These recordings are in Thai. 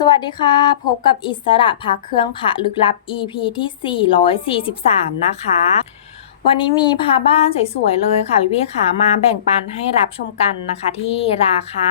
สวัสดีค่ะ พบกับอิสระพักเครื่องพระลึกลับ EP ที่ 443 นะคะ วันนี้มีพาบ้านสวยๆเลยค่ะพี่พี่ขามาแบ่งปันให้รับชมกันนะคะที่ราคา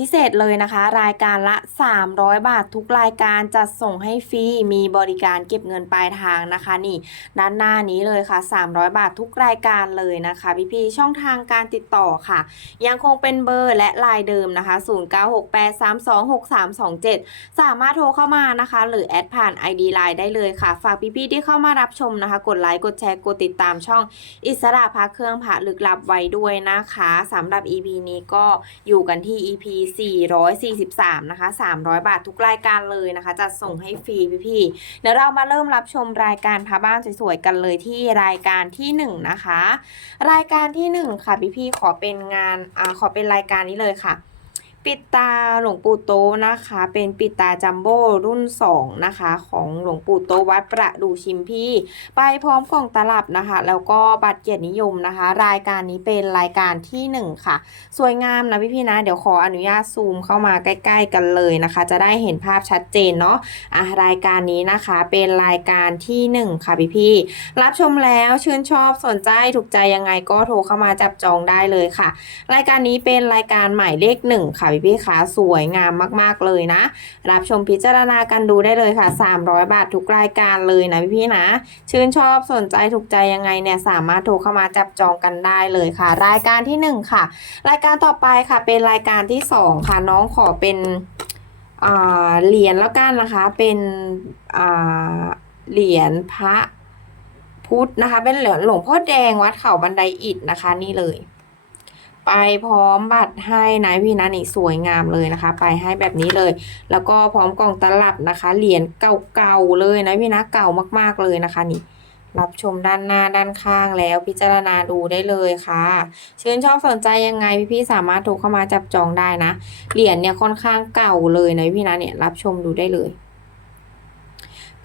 พิเศษเลยนะคะ รายการละ 300 บาททุกรายการจัดส่งให้ฟรี มีบริการเก็บเงินปลายทางนะคะ นี่ด้านหน้านี้เลยค่ะ 300 บาททุกรายการเลยนะคะ พี่ๆช่องทางการติดต่อค่ะ ยังคงเป็นเบอร์และลายเดิมนะคะ 0968326327 สามารถโทรเข้ามานะคะ หรือแอดผ่าน ID Line ได้เลยค่ะ ฝากพี่ๆที่เข้ามารับชมนะคะ กดไลค์กดแชร์กดติดตามช่อง อิสระพาเครื่องผ่าลึกลับไว้ด้วยนะคะสำหรับ EP นี้ก็อยู่กันที่ EP 443 นะคะ 300 บาททุกรายการเลยนะคะ จะส่งให้ฟรีพี่ๆเดี๋ยวเรามาเริ่มรับชมรายการพาบ้านสวยๆกันเลยที่รายการที่ 1 นะคะ รายการที่ 1 ค่ะพี่ๆขอเป็นงานอ่าขอเป็นรายการนี้เลยค่ะ ปิดตาหลวงปู่โตนะคะ เป็นปิดตาจัมโบ้รุ่น 2 นะคะ ของหลวงปู่โตวัดประดูชิมพี่ ไปพร้อมกล่องตลับนะคะ แล้วก็บัตรเกียรตินิยมนะคะ รายการนี้เป็นรายการที่ 1 ค่ะ สวยงามนะพี่ๆนะ เดี๋ยวขออนุญาตซูมเข้ามาใกล้ ๆ กันเลยนะคะ จะได้เห็นภาพชัดเจนเนาะอะรายการนี้นะคะเป็นรายการที่ 1 ค่ะพี่ๆรับชมแล้วชื่นชอบสนใจถูกใจยังไงก็โทรเข้ามาจับจองได้เลยค่ะ รายการนี้เป็นรายการหมายเลขหนึ่งค่ะพี่พี่ขาสวยงามมาก ๆ เลยนะ รับชมพิจารณากันดูได้เลยค่ะ 300 บาททุกรายการเลยนะพี่ๆนะ ชื่นชอบสนใจถูกใจยังไงเนี่ยสามารถโทรเข้ามาจับจองกันได้เลยค่ะ รายการที่หนึ่งค่ะ รายการต่อไปค่ะเป็นรายการที่สองค่ะน้องขอเป็นเหรียญแล้วกันนะคะเป็นเหรียญพระพุทธนะคะ เป็นเหรียญหลวงพ่อแดงวัดเขาบันไดอิฐนะคะนี่เลย ไปพร้อมบัตรให้นะพี่นะนี่สวยงามเลยนะคะ ไปให้แบบนี้เลย แล้วก็พร้อมกล่องตลับนะคะ เหรียญเก่าๆเลยนะพี่นะเก่ามากๆเลยนะคะนี่รับชมด้านหน้าด้านข้างแล้วพิจารณาดูได้เลยค่ะเชิญชอบสนใจยังไงพี่ๆสามารถโทรเข้ามาจับจองได้นะ เหรียญเนี่ยค่อนข้างเก่าเลยนะพี่นะเนี่ยรับชมดูได้เลย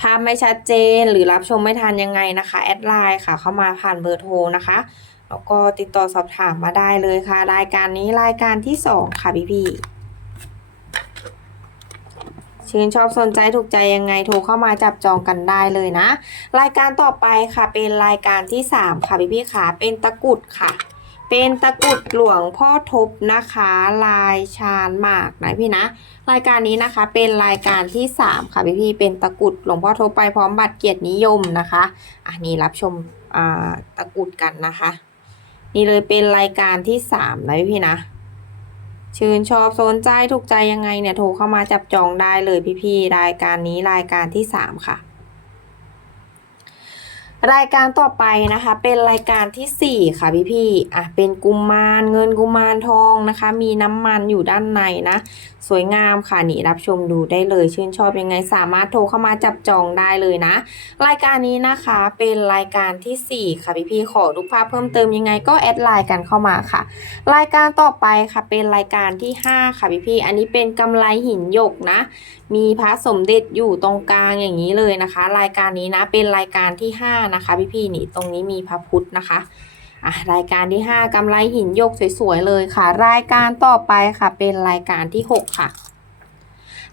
ภาพไม่ชัดเจนหรือรับชมไม่ทันยังไงนะคะ แอดไลน์ค่ะเข้ามาผ่านเบอร์โทรนะคะแล้วก็ติดต่อสอบถามมาได้เลยค่ะ รายการนี้รายการที่สองค่ะพี่พี่ชื่นชอบสนใจถูกใจยังไงโทรเข้ามาจับจองกันได้เลยนะ รายการต่อไปค่ะเป็นรายการที่สามค่ะพี่พี่ๆค่ะเป็นตะกุดค่ะ เป็นตะกุดหลวงพ่อทบนะคะ ลายชาญหมากนะพี่นะ รายการนี้นะคะเป็นรายการที่สามค่ะพี่พี่เป็นตะกุดหลวงพ่อทบไปพร้อมบัตรเกียรตินิยมนะคะอันนี้รับชมตะกุดกันนะคะ นี่เลยเป็นรายการที่สามนะพี่พี่นะชื่นชอบสนใจถูกใจยังไงเนี่ยโทรเข้ามาจับจองได้เลยพี่ๆรายการนี้รายการที่สามค่ะ รายการต่อไปนะคะ เป็นรายการที่สี่ค่ะพี่ๆอะเป็นกุมารเงินกุมารทองนะคะ มีน้ำมันอยู่ด้านในนะ สวยงามค่ะนี่รับชมดูได้เลยชื่นชอบยังไงสามารถโทรเข้ามาจับจองได้เลยนะ รายการนี้นะคะเป็นรายการที่ 4 ค่ะพี่ๆขอรูปภาพเพิ่มเติมยังไงก็แอดไลน์กันเข้ามาค่ะ รายการต่อไปค่ะเป็นรายการที่ 5 ค่ะพี่ๆอันนี้เป็นกำไลหินหยกนะ มีพระสมเด็จอยู่ตรงกลางอย่างนี้เลยนะคะ รายการนี้นะเป็นรายการที่5นะคะพี่ๆนี่ตรงนี้มีพระพุทธนะคะอะรายการที่ 5กำไลหินยกสวยๆเลยค่ะ รายการต่อไปค่ะ เป็นรายการที่ 6 ค่ะ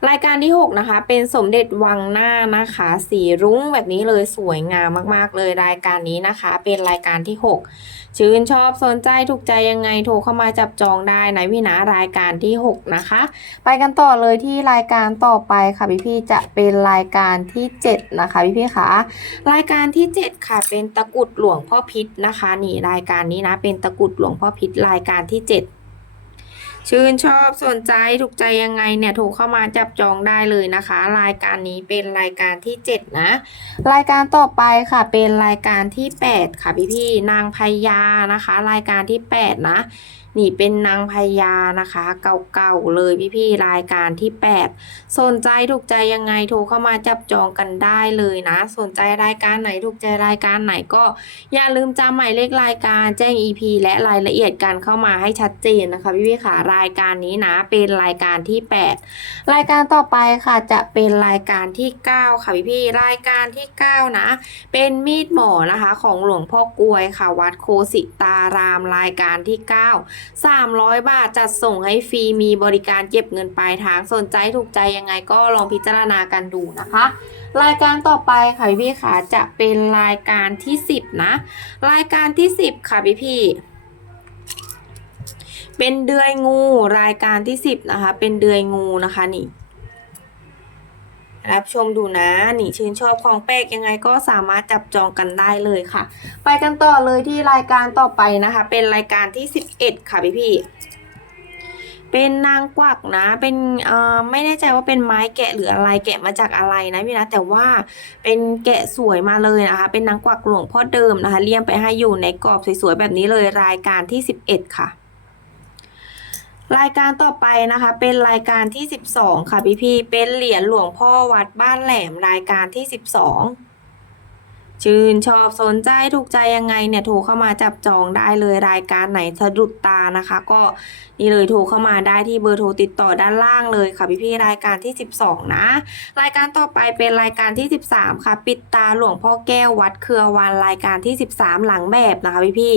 รายการที่ 6 นะคะ เป็นสมเด็จวังหน้านะคะ สีรุ้งแบบนี้เลยสวยงามมากๆ เลยรายการนี้นะคะ เป็นรายการที่ 6 ชื่นชอบสนใจถูกใจยังไงโทรเข้ามาจับจองได้นะพี่นะรายการที่ 6 นะคะ ไปกันต่อเลยที่รายการต่อไปค่ะพี่พี่จะเป็นรายการที่ 7 นะคะพี่พี่คะรายการที่ 7 ค่ะ เป็นตะกุดหลวงพ่อพิษนะคะ นี่รายการนี้นะเป็นตะกุดหลวงพ่อพิษรายการที่ 7 ชื่นชอบสนใจถูกใจยังไงเนี่ยโทรเข้ามาจับจองได้เลยนะคะ รายการนี้เป็นรายการที่ 7 นะ รายการต่อไปค่ะเป็นรายการที่ 8 ค่ะพี่พี่นางพญานะคะ รายการที่ 8 นะ นี่เป็นนางพญานะคะ เก่าๆเลยพี่ๆรายการที่ 8 สนใจถูกใจยังไงโทรเข้ามาจับจองกันได้เลยนะ สนใจรายการไหนถูกใจรายการไหนก็อย่าลืมจำหมายเลขรายการแจ้ง EP และรายละเอียดการเข้ามาให้ชัดเจนนะคะพี่ๆค่ะรายการนี้นะเป็นรายการที่ 8 รายการต่อไปค่ะจะเป็นรายการที่ 9 ค่ะพี่ๆรายการที่ 9 นะ เป็นมีดหมอนะคะ ของหลวงพ่อกลวยค่ะ วัดโคสิตารามรายการที่ 9 300 บาทจัดส่งให้ฟรีมีบริการเก็บเงินปลายทางสนใจถูกใจยังไงก็ลองพิจารณากันดูนะคะ รายการต่อไปค่ะพี่พี่ค่ะจะเป็นรายการที่ 10 นะ รายการที่ 10 ค่ะพี่พี่เป็นเดือยงูรายการที่ 10 นะคะ เป็นเดือยงูนะคะนี่ รับชมดูนะหนีชื่นชอบของแปลกยังไงก็สามารถจับจองกันได้เลยค่ะ ไปกันต่อเลยที่รายการต่อไปนะคะ เป็นรายการที่ 11 ค่ะพี่พี่เป็นนางกวักนะ เป็นเอ่อไม่แน่ใจว่าเป็นไม้แกะหรืออะไรแกะมาจากอะไรนะพี่นะแต่ว่าเป็นแกะสวยมาเลยนะคะ เป็นนางกวักหลวงพ่อเดิมนะคะเลี่ยมไปให้อยู่ในกรอบสวยๆแบบนี้เลยรายการที่ 11 ค่ะ รายการต่อไปนะคะ เป็นรายการที่ 12 ค่ะพี่พี่เป็นเหรียญหลวงพ่อวัดบ้านแหลมรายการที่ 12 ชื่นชอบสนใจถูกใจยังไงเนี่ยโทรเข้ามาจับจองได้เลยรายการไหนสะดุดตานะคะ ก็นี่เลยโทรเข้ามาได้ที่เบอร์โทรติดต่อด้านล่างเลยค่ะพี่พี่รายการที่ 12 นะ รายการต่อไปเป็นรายการที่ 13 ค่ะ ปิดตาหลวงพ่อแก้ววัดเครือวันรายการที่ 13 หลังแบบนะคะพี่พี่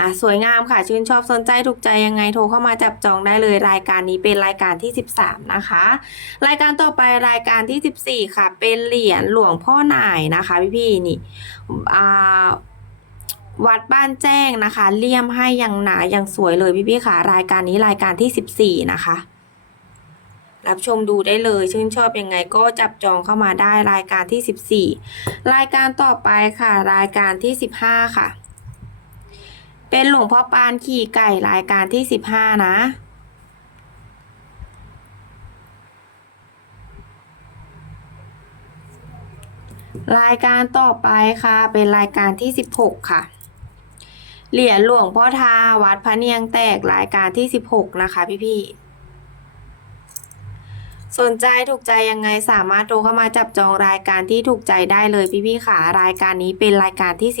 อะสวยงามค่ะ ชื่นชอบสนใจถูกใจยังไงโทรเข้ามาจับจองได้เลย รายการนี้เป็นรายการที่ 13 นะคะ รายการต่อไปรายการที่ 14 ค่ะ เป็นเหรียญหลวงพ่อหน่ายนะคะพี่พี่นี่วัดบ้านแจ้งนะคะ เลี่ยมให้อย่างหนาอย่างสวยเลยพี่พี่ๆค่ะ รายการนี้รายการที่ 14 นะคะ รับชมดูได้เลย ชื่นชอบยังไงก็จับจองเข้ามาได้รายการที่ 14 รายการต่อไปค่ะ รายการที่ 15 ค่ะ เป็นหลวงพ่อปานขี่ไก่รายการที่ 15 นะ รายการต่อไปค่ะ เป็นรายการที่ 16 ค่ะ เหรียญหลวงพ่อทาวัดพระเนียงแตกรายการที่ 16 นะคะพี่ๆสนใจถูกใจยังไงสามารถโทรเข้ามาจับจองรายการที่ถูกใจได้เลยพี่ๆค่ะ รายการนี้เป็นรายการที่ 16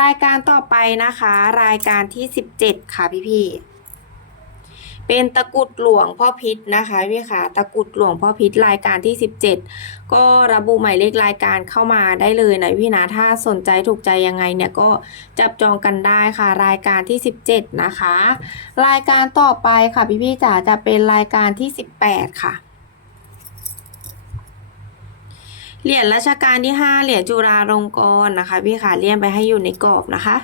รายการต่อไปนะคะ รายการที่ 17 ค่ะพี่ๆ เป็นตะกุดหลวงพ่อพิษนะคะพี่ค่ะตะกุดหลวงพ่อพิษรายการที่ 17 ก็ระบุหมายเลขรายการเข้ามาได้เลยนะพี่นะถ้าสนใจถูกใจยังไงเนี่ยก็จับจองกันได้ค่ะ รายการที่ 17 นะคะ รายการต่อไปค่ะพี่พี่จ๋าจะเป็นรายการที่ 18 ค่ะเหรียญรัชกาลที่ 5 เหรียญจุฬาลงกรณ์นะคะพี่ค่ะเลี่ยมไปให้อยู่ในกรอบนะคะ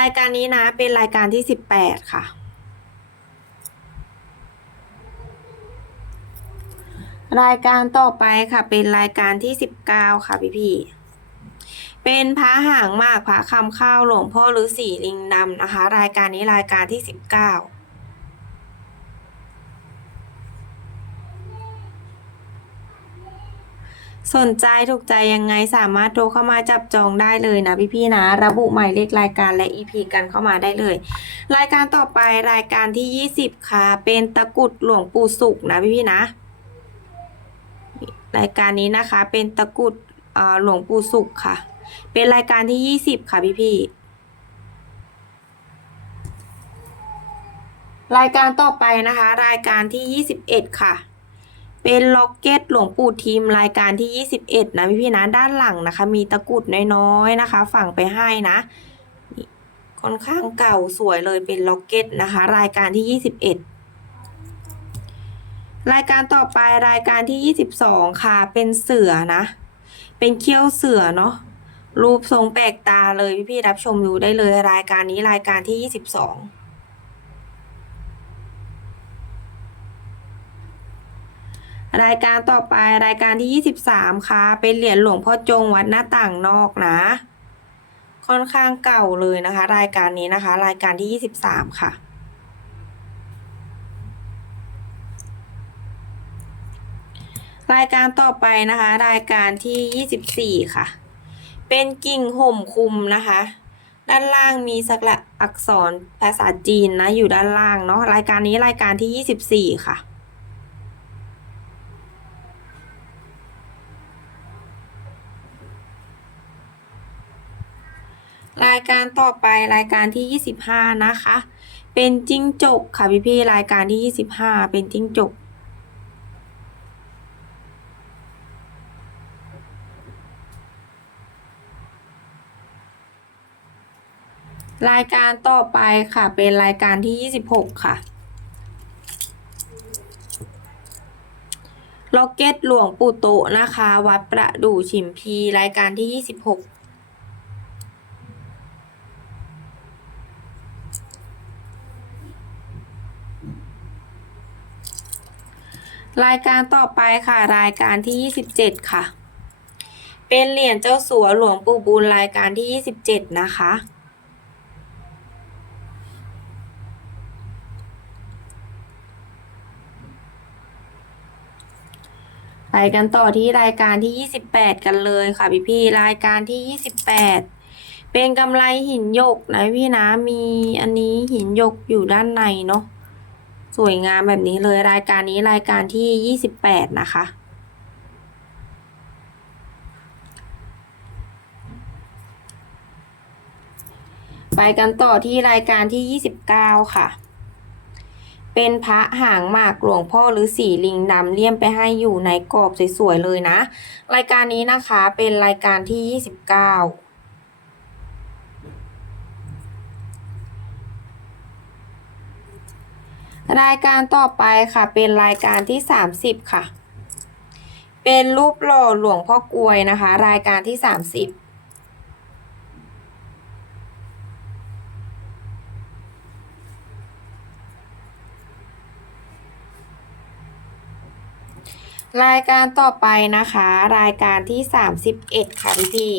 รายการนี้นะเป็นรายการที่ 18 ค่ะ รายการต่อไปค่ะ เป็นรายการที่19ค่ะพี่พี่เป็นพระห่างมากพระคำข้าวหลวงพ่อฤาษีลิงดำนะคะ รายการนี้รายการที่19สนใจถูกใจยังไงสามารถโทรเข้ามาจับจองได้เลยนะพี่ๆนะ ระบุหมายเลขรายการและ EP กันเข้ามาได้เลย รายการต่อไปรายการที่ 20 ค่ะ เป็นตะกุดหลวงปู่สุขนะพี่ๆนะ รายการนี้นะคะ เป็นตะกุดหลวงปู่สุขค่ะ เป็นรายการที่20ค่ะพี่พี่รายการต่อไปนะคะ รายการที่21ค่ะ เป็นล็อกเก็ตหลวงปู่ทีมรายการที่21นะพี่พี่ๆนะด้านหลังนะคะ มีตะกุดน้อยๆนะคะ ฝั่งไปให้นะค่อนข้างเก่าสวยเลยเป็นล็อกเก็ตนะคะ รายการที่21 รายการต่อไปรายการที่ 22 ค่ะ เป็นเสือนะ เป็นเขี้ยวเสือเนาะรูปทรงแปลกตาเลยพี่ๆรับชมดูได้เลยรายการนี้รายการที่ 22 รายการต่อไปรายการที่ 23 ค่ะ เป็นเหรียญหลวงพ่อจงวัดหน้าต่างนอกนะ ค่อนข้างเก่าเลยนะคะ รายการนี้นะคะ รายการที่ 23 ค่ะ รายการต่อไปนะคะ รายการที่ 24 ค่ะ เป็นกิ่งห่มคุมนะคะ ด้านล่างมีสักละอักษรภาษาจีนนะ อยู่ด้านล่างเนาะรายการนี้รายการที่ 24 ค่ะรายการต่อไปรายการที่ 25 นะคะ เป็นจิ้งจกค่ะพี่ๆรายการที่ 25 เป็นจิ้งจก รายการต่อไปค่ะ เป็นรายการที่ 26 ค่ะล็อกเก็ตหลวงปู่โตนะคะ วัดประดู่ฉิมพีรายการที่ 26รายการต่อไปค่ะรายการที่ 27 ค่ะ เป็นเหรียญเจ้าสัวหลวงปู่บุญรายการที่ 27 นะคะ ไปกันต่อที่รายการที่ 28 กันเลยค่ะพี่พี่รายการที่ 28 เป็นกำไรหินหยกนะพี่นะมีอันนี้หินหยกอยู่ด้านในเนาะสวยงามแบบนี้เลยรายการนี้รายการที่ 28 นะคะ ไปกันต่อที่รายการที่ 29 ค่ะ เป็นพระหางหมากหลวงพ่อหรือสีลิงดำเลี่ยมไปให้อยู่ในกรอบสวยๆเลยนะ รายการนี้นะคะเป็นรายการที่ 29รายการต่อไปค่ะเป็นรายการที่ 30 ค่ะ เป็นรูปหล่อหลวงพ่อกลวยนะคะ รายการที่ 30 รายการต่อไปนะคะ รายการที่ 31 ค่ะพี่พี่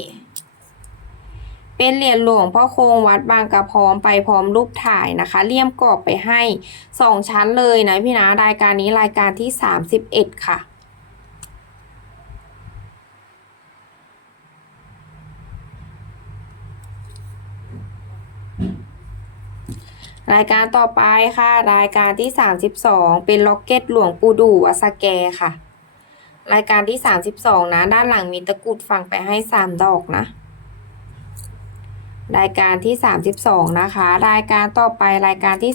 เป็นเหรียญหลวงพ่อคงวัดบางกระพร้อมไปพร้อมรูปถ่ายนะคะเลี่ยมกรอบไปให้ 2 ชั้นเลยนะพี่นะรายการนี้รายการที่ 31 ค่ะรายการต่อไปค่ะ รายการที่ 32 เป็นล็อกเก็ตหลวงปู่ดูวัสแกค่ะ รายการที่32นะ ด้านหลังมีตะกุดฝังไปให้3ดอกนะ รายการที่32นะคะ รายการต่อไปรายการที่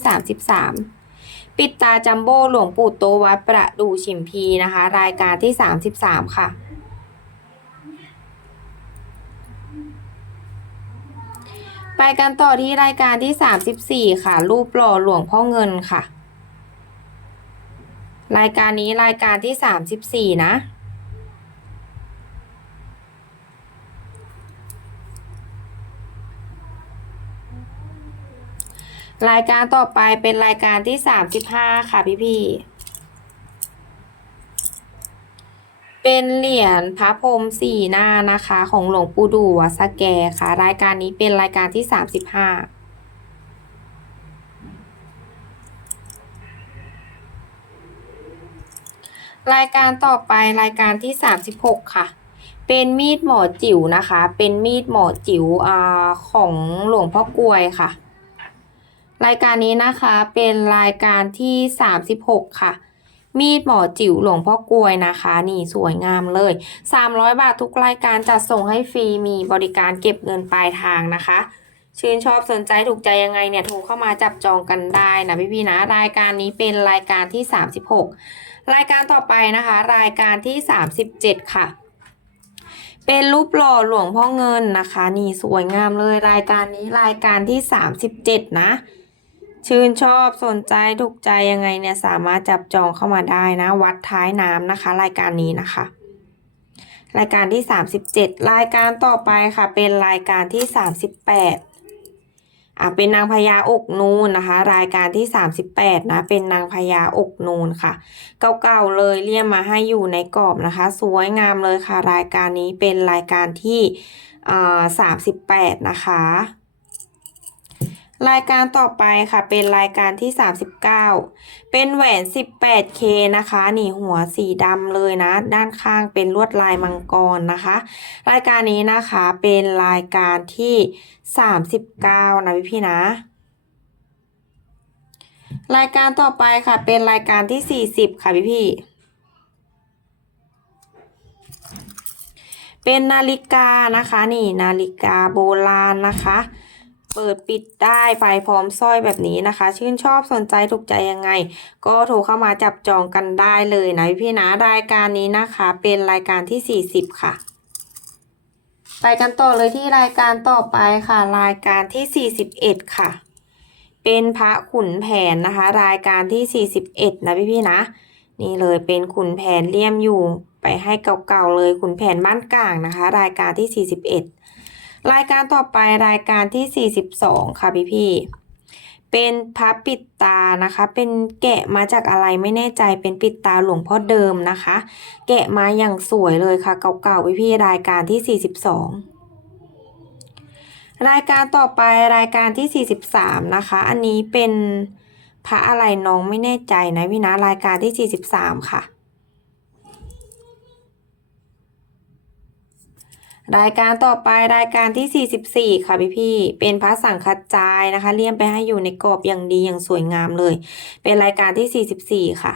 33ปิดตาจัมโบ้หลวงปู่โตวัดประดูฉิมพีนะคะ รายการที่33ค่ะไปกันต่อที่รายการที่ 34 ค่ะ รูปหล่อหลวงพ่อเงินค่ะ รายการนี้รายการที่34นะ รายการต่อไปเป็นรายการที่35ค่ะพี่พี่ เป็นเหรียญพระพรมสี่หน้านะคะ ของหลวงปู่ดูวัดสแกค่ะ รายการนี้เป็นรายการที่35 รายการต่อไปรายการที่ 36 ค่ะ เป็นมีดหมอจิ๋วนะคะ เป็นมีดหมอจิ๋วอของหลวงพ่อกลวยค่ะ รายการนี้นะคะเป็นรายการที่ 36 ค่ะ มีดหมอจิ๋วหลวงพ่อกลวยนะคะ นี่สวยงามเลย 300 บาททุกรายการจัดส่งให้ฟรีมีบริการเก็บเงินปลายทางนะคะชื่นชอบสนใจถูกใจยังไงเนี่ยโทรเข้ามาจับจองกันได้นะพี่ๆนะ รายการนี้เป็นรายการที่ 36 รายการต่อไปนะคะ รายการที่ 37 ค่ะ เป็นรูปหล่อหลวงพ่อเงินนะคะ นี่สวยงามเลยรายการนี้รายการที่ 37 นะ ชื่นชอบสนใจถูกใจยังไงเนี่ยสามารถจับจองเข้ามาได้นะ วัดท้ายน้ำนะคะ รายการนี้นะคะ รายการที่ 37 รายการต่อไปค่ะ เป็นรายการที่ 38 อะเป็นนางพญาอกนูนนะคะ รายการที่ 38นะเป็นนางพญาอกนูนค่ะ เก่าๆเลยเลี่ยมมาให้อยู่ในกรอบนะคะ สวยงามเลยค่ะ รายการนี้เป็นรายการที่อ่า38 นะคะ รายการต่อไปค่ะเป็นรายการที่ 39 เป็นแหวน 18K นะคะนี่หัวสีดำเลยนะ ด้านข้างเป็นลวดลายมังกรนะคะ รายการนี้นะคะเป็นรายการที่ 39 นะพี่พี่นะ รายการต่อไปค่ะเป็นรายการที่ 40 ค่ะพี่พี่เป็นนาฬิกานะคะนี่นาฬิกาโบราณนะคะ เปิดปิดได้ไฟพร้อมสร้อยแบบนี้นะคะ ชื่นชอบสนใจถูกใจยังไง ก็โทรเข้ามาจับจองกันได้เลยนะพี่นะรายการนี้นะคะ เป็นรายการที่ 40 ค่ะไปกันต่อเลยที่รายการต่อไปค่ะ รายการที่ 41 ค่ะ เป็นพระขุนแผนนะคะ รายการที่ 41 นะพี่ๆนะ นี่เลยเป็นขุนแผนเลี่ยมอยู่ ไปให้เก่าๆเลยขุนแผนบ้านกลางนะคะ รายการที่ 41 รายการต่อไปรายการที่ 42 ค่ะพี่ๆเป็นพระปิดตานะคะ เป็นแกะมาจากอะไรไม่แน่ใจเป็นปิดตาหลวงพ่อเดิมนะคะ แกะมาอย่างสวยเลยค่ะ เก่าๆพี่ๆรายการที่ 42 รายการต่อไปรายการที่ 43 นะคะ อันนี้เป็นพระอะไรน้องไม่แน่ใจนะพี่นะรายการที่ 43 ค่ะ รายการต่อไปรายการที่ 44 ค่ะพี่พี่เป็นพระสังคัดจายนะคะ เลี่ยมไปให้อยู่ในกรอบอย่างดีอย่างสวยงามเลย เป็นรายการที่ 44 ค่ะ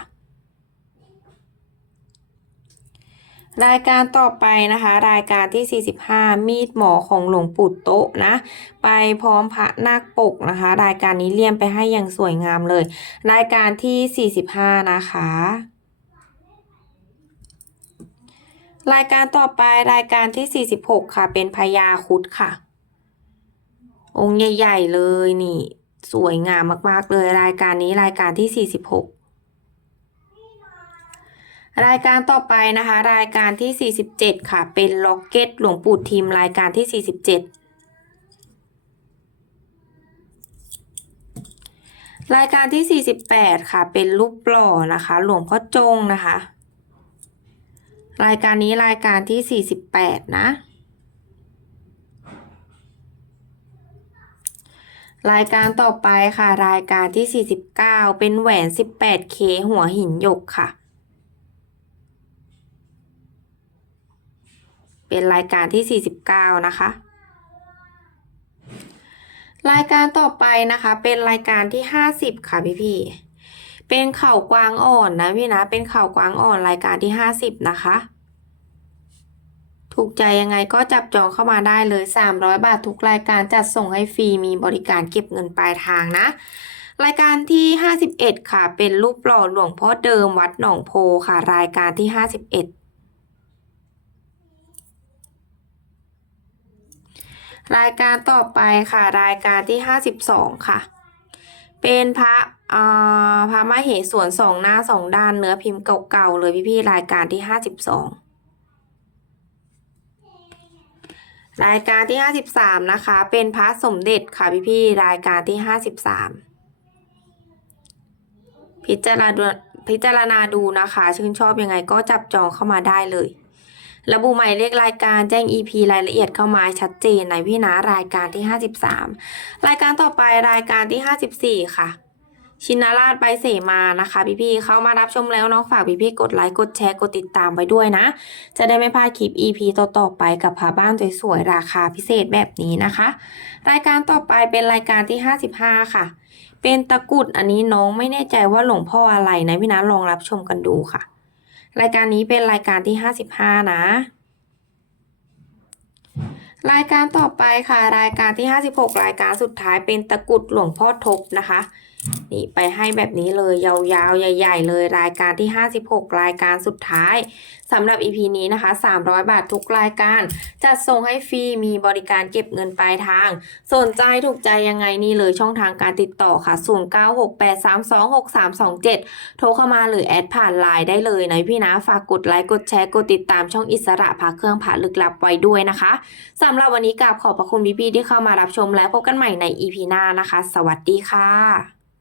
รายการต่อไปนะคะ รายการที่ 45 มีดหมอของหลวงปู่โตะนะ ไปพร้อมพระนาคปกนะคะ รายการนี้เลี่ยมไปให้อย่างสวยงามเลย รายการที่ 45 นะคะ รายการต่อไปรายการที่ 46 ค่ะ เป็นพญาคุดค่ะ องค์ใหญ่ ๆ เลยนี่ สวยงามมากๆ เลยรายการนี้รายการที่ 46 รายการต่อไปนะคะ รายการที่ 47 ค่ะ เป็นล็อกเก็ตหลวงปู่ทิมรายการที่ 47 รายการที่ 48 ค่ะ เป็นรูปหล่อนะคะ หลวงพ่อจงนะคะ รายการนี้รายการที่ 48 นะ รายการต่อไปค่ะ รายการที่ 49 เป็นแหวน 18K หัวหินหยกค่ะ เป็นรายการที่ 49 นะคะ รายการต่อไปนะคะ เป็นรายการที่ 50 ค่ะพี่พี่เป็นเข่ากวางอ่อนนะพี่นะ เป็นเข่ากวางอ่อนรายการที่50นะคะ ถูกใจยังไงก็จับจองเข้ามาได้เลย 300 บาททุกรายการจัดส่งให้ฟรีมีบริการเก็บเงินปลายทางนะ รายการที่ 51 ค่ะ เป็นรูปหล่อหลวงพ่อเดิมวัดหนองโพค่ะ รายการที่ 51รายการต่อไปค่ะรายการที่ 52 ค่ะ เป็นพระอ่าพระมเหสวนสองหน้าสองด้านเนื้อพิมพ์เก่าๆเลยพี่ๆรายการที่ 52 รายการที่53นะคะ เป็นพระสมเด็จค่ะพี่ๆรายการที่53พิจารณาพิจารณาดูนะคะ ชื่นชอบยังไงก็จับจองเข้ามาได้เลย ระบุหมายเลขรายการแจ้ง EP รายละเอียดเข้ามาชัดเจนในพี่นะรายการที่ 53 รายการต่อไปรายการที่ 54 ค่ะ ชินาราชใบเสมานะคะ พี่ๆเข้ามารับชมแล้วเน้องฝากพี่ๆกดไลค์กดแชร์กดติดตามไว้ด้วยนะ จะได้ไม่พลาดคลิป EP ต่อๆไปกับพาบ้านสวยๆราคาพิเศษแบบนี้นะคะ รายการต่อไปเป็นรายการที่ 55 ค่ะ เป็นตะกุดอันนี้น้องไม่แน่ใจว่าหลวงพ่ออะไรนะพี่นะลองรับชมกันดูค่ะ รายการนี้เป็นรายการที่ 55 นะ รายการต่อไปค่ะ รายการที่ 56 รายการสุดท้ายเป็นตะกุดหลวงพ่อทบนะคะ นี่ไปให้แบบนี้เลยยาวๆ ใหญ่ ๆ เลยรายการที่ 56 รายการสุดท้ายสำหรับ EP นี้นะคะ 300 บาททุกรายการ จัดส่งให้ฟรีมีบริการเก็บเงินปลายทาง สนใจถูกใจยังไงนี่เลยช่องทางการติดต่อค่ะ 0968326327 โทรเข้ามาหรือแอดผ่านไลน์ได้เลยนะพี่นะฝากกดไลค์กดแชร์กดติดตามช่องอิสระพาเครื่องผ่าลึกลับไว้ด้วยนะคะสำหรับวันนี้กราบขอบพระคุณพี่ๆที่เข้ามารับชมแล้วพบกันใหม่ใน EP หน้านะคะ สวัสดีค่ะ